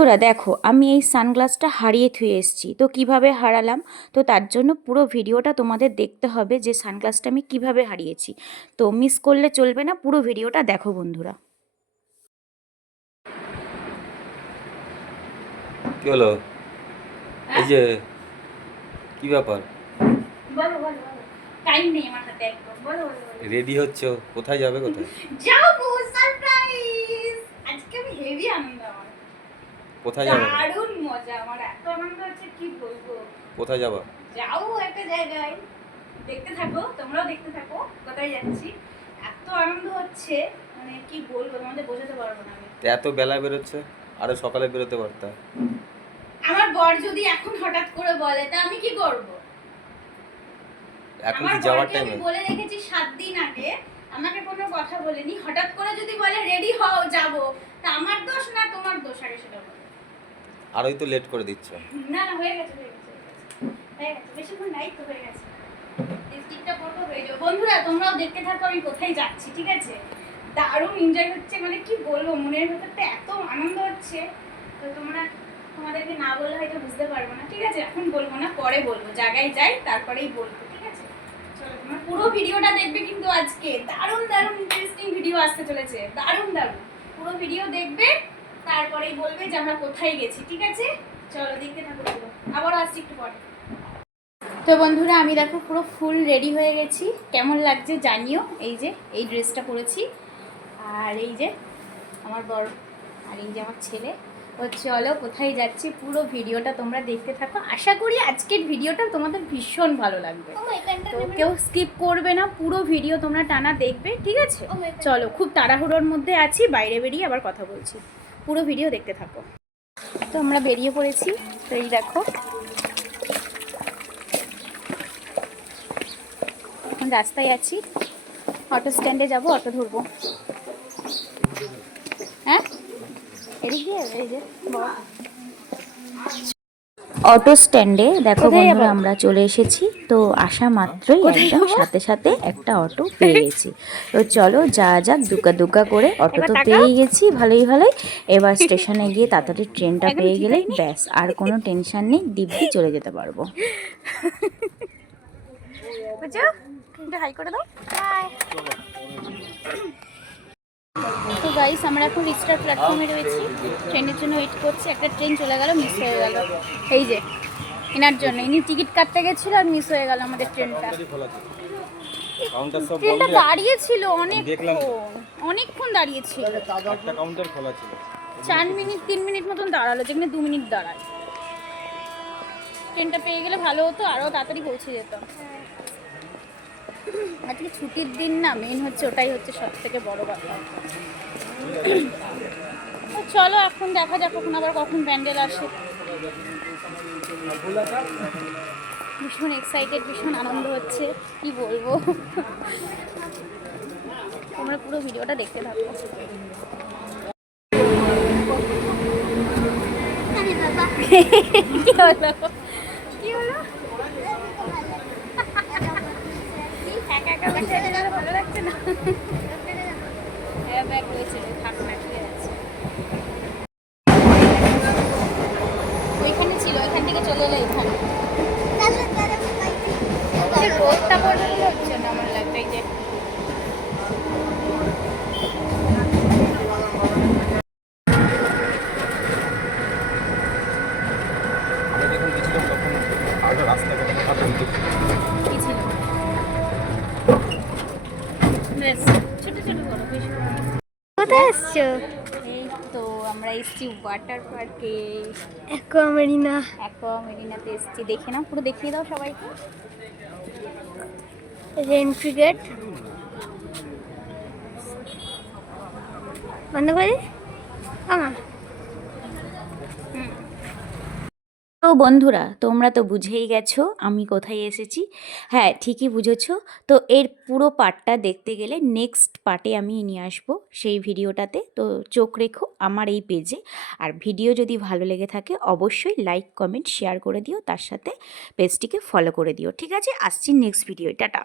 তোরা দেখো, আমি এই সানগ্লাসটা হারিয়ে থুয়ে এসেছি। তো কিভাবে হারালাম, তো তার জন্য পুরো ভিডিওটা তোমাদের দেখতে হবে যে সানগ্লাসটা আমি কিভাবে হারিয়েছি। তো মিস করলে চলবে না, পুরো ভিডিওটা দেখো বন্ধুরা। কি হলো? এই যে কি ব্যাপার? বলো বলো বলো, টাইম নেই আমার হাতে একদম। বলো বলো বলো। রেডি হচ্ছ? কোথায় যাবে? কোথায় যাবো সারপ্রাইজ। আজকে আমি হেভি আনন্দ আমার। কোথায় যাবে? দারুণ মজা, আমার এত আনন্দ হচ্ছে কি বলবো। কোথায় যাবা? যাও একটা জায়গায়, দেখতে থাকো, তোমরাও দেখতে থাকো কোথায় যাচ্ছি। এত আনন্দ হচ্ছে, মানে কি বলবো, তোমাদের বোঝাতে পারবো না আমি। তো এত বেলায় বেরোচ্ছে, আরো সকালে বেরোতে পারতা। আমার বর যদি এখন হঠাৎ করে বলে তা আমি কি করব? এখন আমার কি যাওয়ার বরকে আমি টাইমে? বলে রেখেছি 7 দিন আগে, আমাকে কোনো কথা বলেনি। হঠাৎ করে যদি বলে রেডি হও যাব, তা আমার দোষ না তোমার দোষ? আগে সেটা বলো। আরোই তো লেট করে দিচ্ছ। না না, হয়ে গেছে হয়ে গেছে হয়ে গেছে, বেশিক্ষণ নাই তো, হয়ে গেছে। লিপস্টিকটা পরবো, হয়ে যাবে। বন্ধুরা তোমরাও দেখতে থাকো আমি কোথায় যাচ্ছি, ঠিক আছে? দারুণ এনজয় হচ্ছে, মানে কি বলবো, মনের ভেতরটা এত আনন্দ হচ্ছে। তো তোমাদেরকে না বললে হয়তো বুঝতে পারবো না, ঠিক আছে? এখন বলবো না, পরে বলবো, জায়গায় যাই তারপরেই বলবো, ঠিক আছে? চলো, তোমরা পুরো ভিডিওটা দেখবে কিন্তু আজকে দারুণ দারুণ ইন্টারেস্টিং ভিডিও আসতে চলেছে, দারুণ দারুণ। পুরো ভিডিও দেখবে, তারপরেই বলবে যে আমরা কোথায় গেছি, ঠিক আছে? চলো দেখতে থাকো পুরো, আবারও আসছি একটু পরে। তো বন্ধুরা আমি দেখো পুরো ফুল রেডি হয়ে গেছি, কেমন লাগছে জানিও। এই যে এই ড্রেসটা পরেছি, আর এই যে আমার বর, আর এই যে আমার ছেলে। ও চলো কোথায় যাচ্ছি, পুরো ভিডিওটা তোমরা দেখতে থাকো। আশা করি আজকের ভিডিওটা তোমাদের ভীষণ ভালো লাগবে, তো কেউ স্কিপ করবে না, পুরো ভিডিও তোমরা টানা দেখবে, ঠিক আছে? চলো, খুব তাড়াহুড়োর মধ্যে আছি, বাইরে বেরিয়ে আবার কথা বলছি, পুরো ভিডিও দেখতে থাকো। তো আমরা বেরিয়ে পড়েছি, তো এই দেখো এখন রাস্তায় আছি, অটো স্ট্যান্ডে যাব, অটো ধরবো। হ্যাঁ, এদিক দিয়ে এই যে অটো স্ট্যান্ডে দেখো বন্ধুরা আমরা চলে এসেছি। তো আসা মাত্রই একদম সাথে সাথে একটা অটো পেয়ে গেছি। তো চলো যা যাক, দুকা দুকা করে অটো তো পেয়েই গেছি ভালোই ভালোই। এবার স্টেশনে গিয়ে তাড়াতাড়ি ট্রেনটা পেয়ে গেলেই ব্যাস, আর কোনো টেনশন নেই, দিব্যি চলে যেতে পারবো। বুঝছো, হাই করে দাও। তো গাইস আমরা এখন রিস্টার প্ল্যাটফর্মে রয়েছি, ট্রেনের জন্য ওয়েট করছি। একটা ট্রেন চলে গেল, মিস হয়ে গেল। এই যে এনার জন্য, ইনি টিকিট কাটতে গেছিল আর মিস হয়ে গেল আমাদের ট্রেনটা। ট্রেনটা দাঁড়িয়ে ছিল অনেকক্ষণ দাঁড়িয়ে ছিল। একটা কাউন্টার খোলা ছিল, 4 মিনিট 3 মিনিট মতন দাঁড়ালো, যেখানে 2 মিনিট দাঁড়ায়। ট্রেনটা পেয়ে গেলে ভালো হতো, আরও তাড়াতাড়ি পৌঁছে যেতাম। আজকে ছুটির দিন না, মেন হচ্ছে ওটাই হচ্ছে সব থেকে বড় কথা। চলো এখন দেখা যাক কখন আবার কখন প্যান্ডেল আসে। ভীষণ এক্সাইটেড, ভীষণ আনন্দ হচ্ছে, কি বলবো। তোমরা পুরো ভিডিওটা দেখতে থাকো। কি হলো কি হলো, একা একা বসে ভালো লাগছে না? হ্যাঁ ব্যাগ রয়েছে, থাক না, ঠিক আছে। ওইখানে ছিল, ওইখান থেকে চলে এলো এখানে। রোদটা পড়লে হচ্ছে না আমার লাগবে। এই যে কি ছিল, ছোট ছোট বড় বেশ। কোথায় এসছো? এই তো আমরা এসছি ওয়াটার পার্কে, অ্যাকোয়ামেরিনাতে এসছি। দেখে নাও, পুরো দেখিয়ে দাও সবাইকে। এন্ট্রি গেট বন্ধ করে আমার। তো বন্ধুরা তোমরা তো বুঝেই গেছো আমি কোথায় এসেছি। হ্যাঁ ঠিকই বুঝেছো। তো এর পুরো পার্টটা দেখতে গেলে নেক্সট পার্টে আমি নিয়ে আসবো সেই ভিডিওটাতে। তো চোখ রেখো আমার এই পেজে। আর ভিডিও যদি ভালো লেগে থাকে অবশ্যই লাইক কমেন্ট শেয়ার করে দিও, তার সাথে পেজটিকে ফলো করে দিও, ঠিক আছে? আসছি নেক্সট ভিডিও, টাটা।